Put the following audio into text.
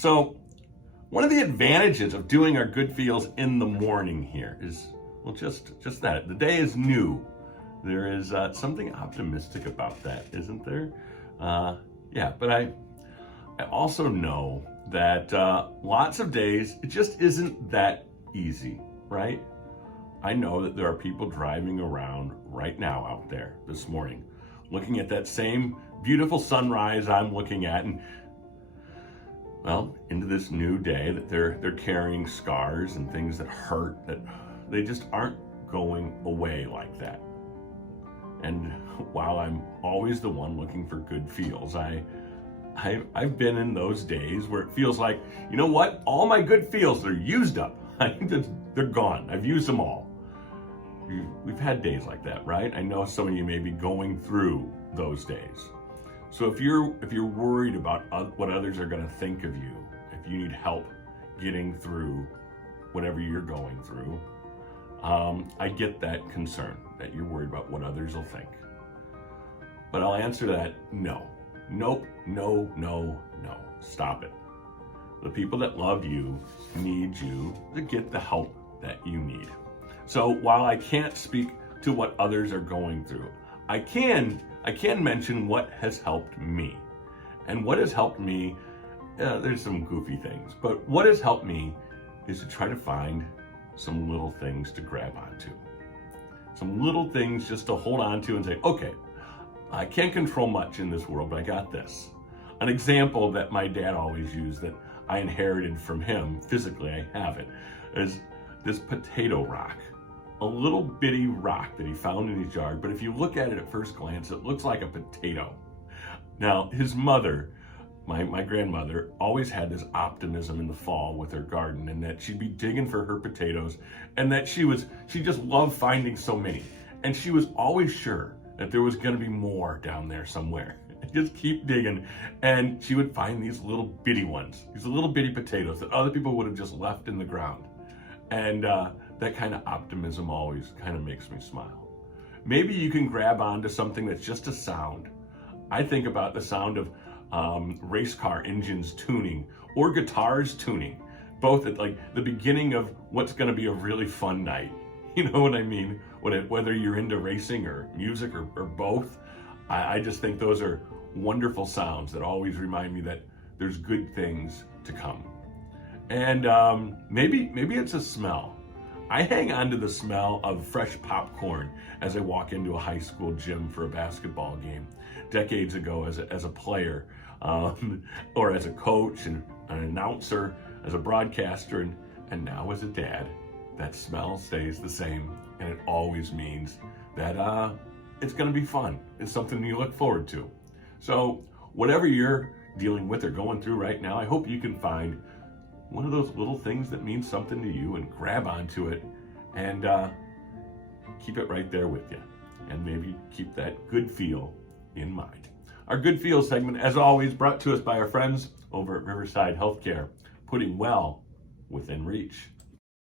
So, one of the advantages of doing our good feels in the morning here is, well, just that. The day is new. There is something optimistic about that, isn't there? Yeah, but I also know that lots of days, it just isn't that easy, right? I know that there are people driving around right now out there this morning, looking at that same beautiful sunrise I'm looking at, and well, into this new day that they're carrying scars and things that hurt, that they just aren't going away like that. And while I'm always the one looking for good feels, I've been in those days where it feels like, you know what? All my good feels, they're used up. They're gone. I've used them all. We've had days like that, right? I know some of you may be going through those days. So if you're worried about what others are going to think of you, if you need help getting through whatever you're going through, I get that concern, that you're worried about what others will think. But I'll answer that, no. Nope, no. Stop it. The people that love you need you to get the help that you need. So while I can't speak to what others are going through, I can mention what has helped me. And what has helped me, there's some goofy things, but what has helped me is to try to find some little things to grab onto. Some little things just to hold on to and say, okay, I can't control much in this world, but I got this. An example that my dad always used that I inherited from him, physically I have it, is this potato rock. A little bitty rock that he found in his yard, but if you look at it at first glance, it looks like a potato. Now, his mother, my grandmother, always had this optimism in the fall with her garden, and that she'd be digging for her potatoes, and that she just loved finding so many. And she was always sure that there was gonna be more down there somewhere. Just keep digging, and she would find these little bitty ones, these little bitty potatoes that other people would have just left in the ground. And that kind of optimism always kind of makes me smile. Maybe you can grab onto something that's just a sound. I think about the sound of race car engines tuning or guitars tuning, both at like the beginning of what's going to be a really fun night. You know what I mean? Whether you're into racing or music or both, I just think those are wonderful sounds that always remind me that there's good things to come. And maybe it's a smell. I hang on to the smell of fresh popcorn as I walk into a high school gym for a basketball game. Decades ago as a player, or as a coach and an announcer, as a broadcaster, and now as a dad, that smell stays the same, and it always means that it's gonna be fun. It's something you look forward to. So whatever you're dealing with or going through right now, I hope you can find one of those little things that means something to you and grab onto it and keep it right there with you. And maybe keep that good feel in mind. Our Good Feel segment, as always, brought to us by our friends over at Riverside Healthcare, putting well within reach.